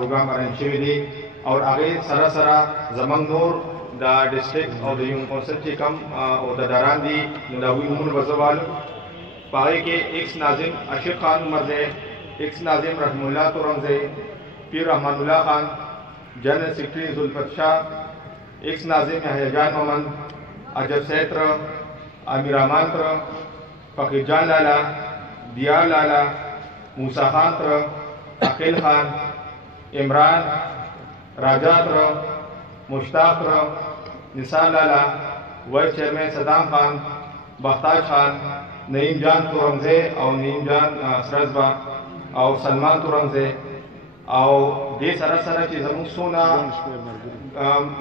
programme arrange हुई और आगे सरा सरा जमंग नूर द डिस्ट्रिक्ट और द यून कौंसिल की कम और द दरान दी नदावी उमर बजवाल पाए के एक्स नाजिम अशीर खान मर्जे एक्स नाजिम रहमुल्लाह तुरंजे पीर रहमानुल्लाह खान जनरल सेक्रेटरी जुल्फत शाह एक्स नाजिम यहयाजान मोहम्मद अजब सैत्र आमिर अमांत्र फकीरजान लाला दियार लाला मूसा खान अकील खान इमरान राजात मुश्ताक निसार लाला वाइस चेयरमैन सदाम खान बख्ताज खान नईम जान तुरंजे और नईम जान सरजबा और सलमान तुरंजे और दे सरा सरा चीज़ हम सोना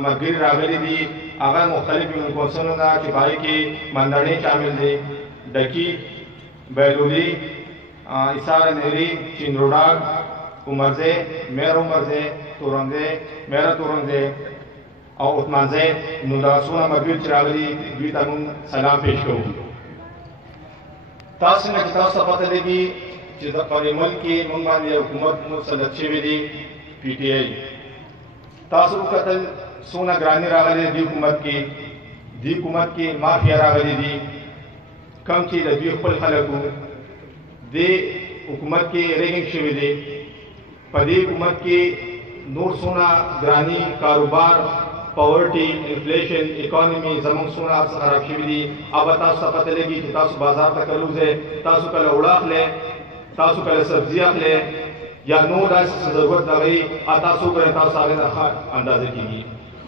मरगिर रागली दी अगर मुख्तलिफ उनको सुनना कि भाई की मंदाने शामिल दी डकी बैलूली इसार नेरी चिंद्रोडाग उमरजे मेरा उमरजे तुरंजे मेरा तुरंजे और उस्मानजे नुदासुना मरगिर चिरागली भी तमुन सलाम पेश करूँ तास ने किताब सफात लेगी जिस पर मुल्क की मुंगमान या हुकूमत मुसलत शिविरी पीटीआई तासु कतल सोना ग्रानी रागले दी हुकूमत की माफिया रागली दी कम की दी खुल खलकू दे हुकूमत की रेगिंग शिविरी पदी हुकूमत की नूर सोना ग्रानी कारोबार पॉवर्टी इन्फ्लेशन इकोनॉमी जमन सोना खराब शिविरी अब तासु पता लगी कि तासु बाजार तक लूजे तासु कल उड़ाख ले तासु कल सब्जियां ले या नो दास जरूरत नहीं तासु करे तासु आगे अंदाजे की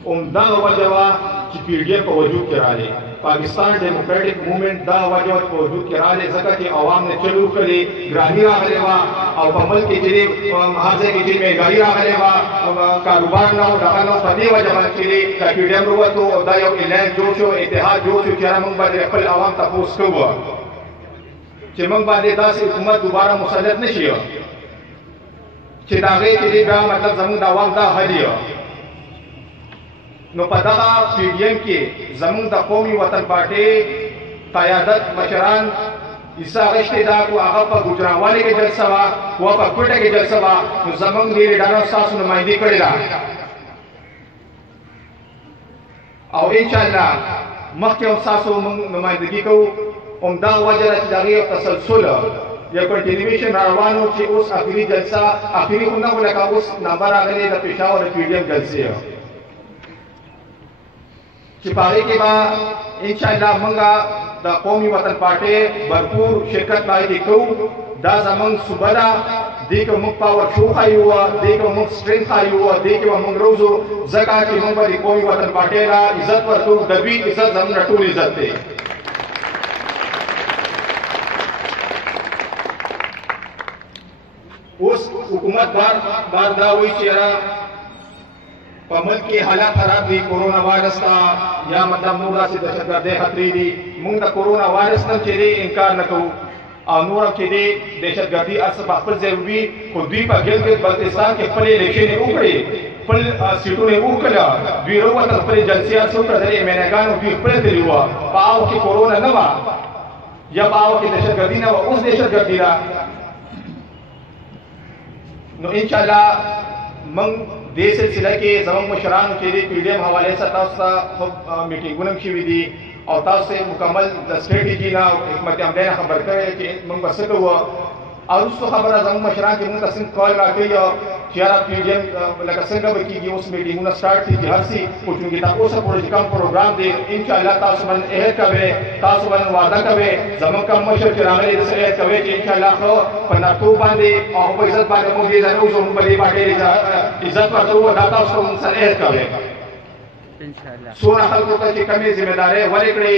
उम्दा वजवा की पीढ़ियों को वजूद करा ले पाकिस्तान डेमोक्रेटिक मूवमेंट दा वजह को वजूद करा ले सका कि आवाम ने चलू करे ग्रामी रागलेवा और कमल के जिले महाजे के जिले में गाड़ी रागलेवा कारोबार ना हो ढका ना पदे वजह के लिए पीढ़ियों रुआ तो दायो इलाज जोशो इतिहाद जोशो चेहरा मंग बादे अपल आवाम तपोस कवा चिमंग बादे दास हुकूमत दोबारा मुसल्लत नहीं शिया चिदागे के लिए का मतलब जमीन आवाम दा हलिया नो पता पीडीएम के जमीन द कौमी वतन पार्टी क़यादत मशरान ईसा रिश्तेदा को आगा पर गुजरावाले के जलसवा वो पर कोटे के जलसवा नो जमीन दे डालो सास नुमाइंदी करेगा और इंशाअल्लाह मक्के सासो नुमाइंदगी को उम्दा वजह जारी तसलसल या कंटिन्यूएशन रवानो के उस आखिरी जलसा आखिरी उन्ना को लगा उस नंबर आ गए द पेशावर पीडीएम जलसे सिपाही के बाद इंशाअल्लाह मंगा द कौमी वतन पार्टी भरपूर शिरकत लाई को दा जमंग सुबदा दे के मुख पावर शो खाई हुआ दे के मुख स्ट्रेंथ खाई हुआ दे के मुख रोजो जका की मुख पर कौमी वतन पार्टी ला इज्जत पर तो दबी इज्जत जम रटूल इज्जत दे उस हुकूमत बार दा हुई चेहरा पमल की हालात खराब थी कोरोना वायरस का या मतलब नूरा से दहशतगर्दी खतरी दी मुंग कोरोना वायरस न चेरे इनकार न करूँ और नूरा के दे दहशतगर्दी असब अफल जरूरी खुद भी पर गिल के बल्तिस्तान के पले इलेक्शन ने उकड़े पल सीटों ने उकला बीरो का पले जलसिया से उकड़ दे मैंने गानो भी पले तेरी हुआ पाओ की कोरोना न वा या पाओ की दहशतगर्दी न वा उस दहशतगर्दी रा नो इंशाल्लाह मंग देश सिलसिला के जमंग मुशरान के लिए पीडीएम हवाले से तासा मीटिंग गुनम शिवी दी और तास से मुकम्मल स्ट्रेटजी ना हिकमत अमली ना खबर करे कि मंग बस को हुआ और उसको खबर जमंग मुशरान के मुंह तसिम कॉल लाके या चियारा पीडीएम लगा संग की उस मीटिंग ना स्टार्ट थी हर सी कुछ की ता उस प्रोग्राम प्रोग्राम दे इंशाअल्लाह तास मन एहद कवे तास मन वादा कवे जमंग का मशर के रागले से एहद कवे कि इंशाअल्लाह खो पना तो बांधे और इज्जत बांधे मो दे जानो जो बड़े बाटे इज्जत पर तो दाता उसको मुंह एहद कवे इंशाअल्लाह सोना हल को की कमी जिम्मेदार है वलेकड़े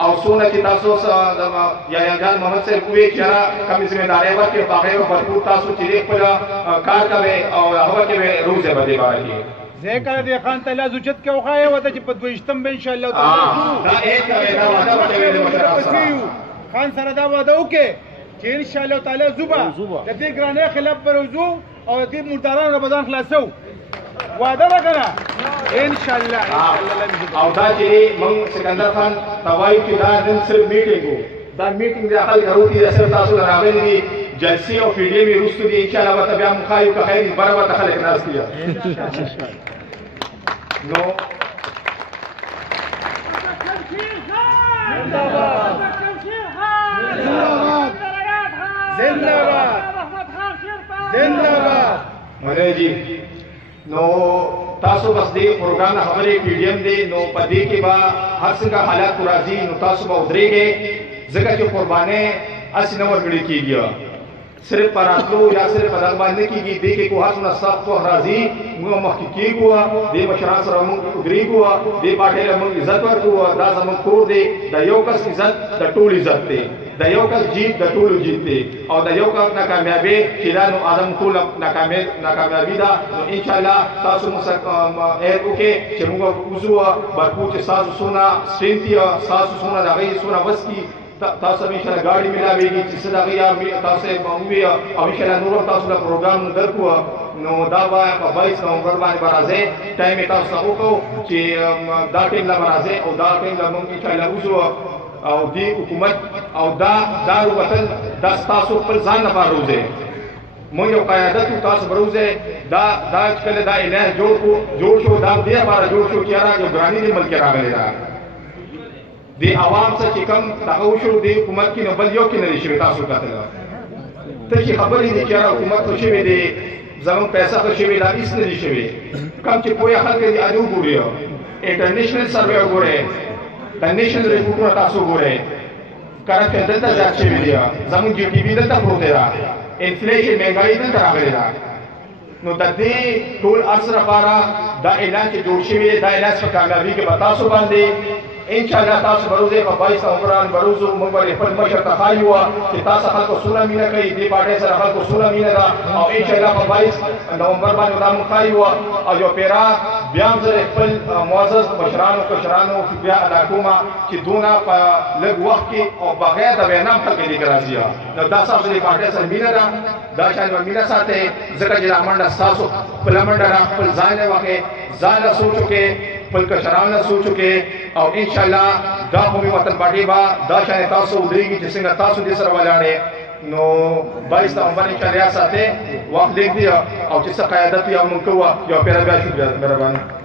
और सोना की तासो या जान मोहम्मद से कुए चरा कमी जिम्मेदार है वके बागे भरपूर तासो चिरे पर कार कवे और हवा के रोज है बदे बारी زي كان دي خان تلا زوجت کے وخايه ودا چې په دویشتم ان شاء الله تعالی دا ایک دا وعده وکړي خان سره دا وعده وکړي چې ان شاء الله تعالی زوبا د دې ګرانه خلاف بروزو او دې مردارانو رمضان خلاصو وعده وکړه ان شاء الله او دا چې موږ سکندر خان توای چې دا نن صرف میټینګ دا میټینګ د خپل غروتی د سر تاسو راغلي جلسه او فيديو مې وروسته دي انشاءالله به بیا مخایو که خیر بره به خلک ناست دي نو منه جی نو تاسو بس دې پروګرام خبرې پیډیم دی نو پدې کې با هر څنګه حالات راځي نو تاسو به ودرېږئ ځکه چې قربانې اسی نه ورګړي کېږي صرف پراتلو یا صرف پدغه باندې کېږي دې کې کوه څونه سخت وخت راځي موږ مخکې کېږو دې مشران سره موږ ودرېږو دې پارټۍ له موږ عزت ورکوو دا زموږ کور دی د یو کس عزت د ټول عزت دی د یو کس جیت د ټولو جیت دی او د یو کس ناکامیابي چې دا نو ادم ټول ناکامیابي ده نو انشاءالله تاسو مو ایر وکړئ چې موږ وځو برکو چې تاسو څونه سټرینث یا تاسو څونه د هغې څونه وس کي تاسو هم انشاءالله ګاډي ملاوېږي چې څه د هغې تاسو یې ووي او انشاءالله نور هم تاسو له پروګرام درکړو نو دا به په 22 نومبر باندې به راځئ ټایم یې تاسو ته وښو چې دا ټایم له به راځئ او دا ټایم له موږ انشاءالله وځو او دی حکومت او دا وطن دا تاسو خپل ځان لپاره روزئ موږ یو قیادت تاسو بروزئ دا کله دا اعلان جوړ شو دا دې لپاره جوړ شو چې یاره یو ګراني دې ملک راغلی ده د عوام څخه چې کوم دغه وشو د حکومت کې نو بل یو کې نه دي شوي تاسو کتل ته چې خبرې دي چې یاره حکومت خو شوی دی زموږ پیسه خو شوې دا هېڅ نه دي شوي کوم چې پوهه خلک دي هغې وګورئ انټرنیشنل سروې وګورئ د نیشنل ریپورټونه تاسو ګورئ کرپشن دلته زیات شوی دی زموږ جی ټي پي دلته پروت دی انفلیشن مهنګایي دلته راغلې ده نو د دې ټول ارڅ لپاره دا اعلان چې جوړ شوی دی دا اعلان په کامیابي کې به تاسو باندې انشاءالله تاسو بروزه په 22 نومبر بروزو موږ به خپل مشر ته خایو چې تاسو خلکو سره مینه کوي دې پارټۍ سره خلکو سره مینه ده او انشاءالله په 22 نومبر باندې دا موږ خایو او یو پیرا بیا هم زه خپل معزز مشرانو کشرانو بیا ادا کوم چې دونه په لږ وخت کې او بغیر د وینا خلک دې راځي نو دا تاسو دې پارټۍ سره مینه ده دا شان مینه ساتي ځکه چې امنډه تاسو خپل امنډه خپل ځان له واقع ځان له سوچو کې خپل کشران له سوچو کې او انشاءالله دا قومي وطن پارټي با دا شان تاسو ودرېږي چې څنګه تاسو دې سره ولاړې نو 22 نومبر انشاءالله ساتي وخت لیک دی او چې څه قیادت یا موږ کوو یو پیرا بیا شو مهرباني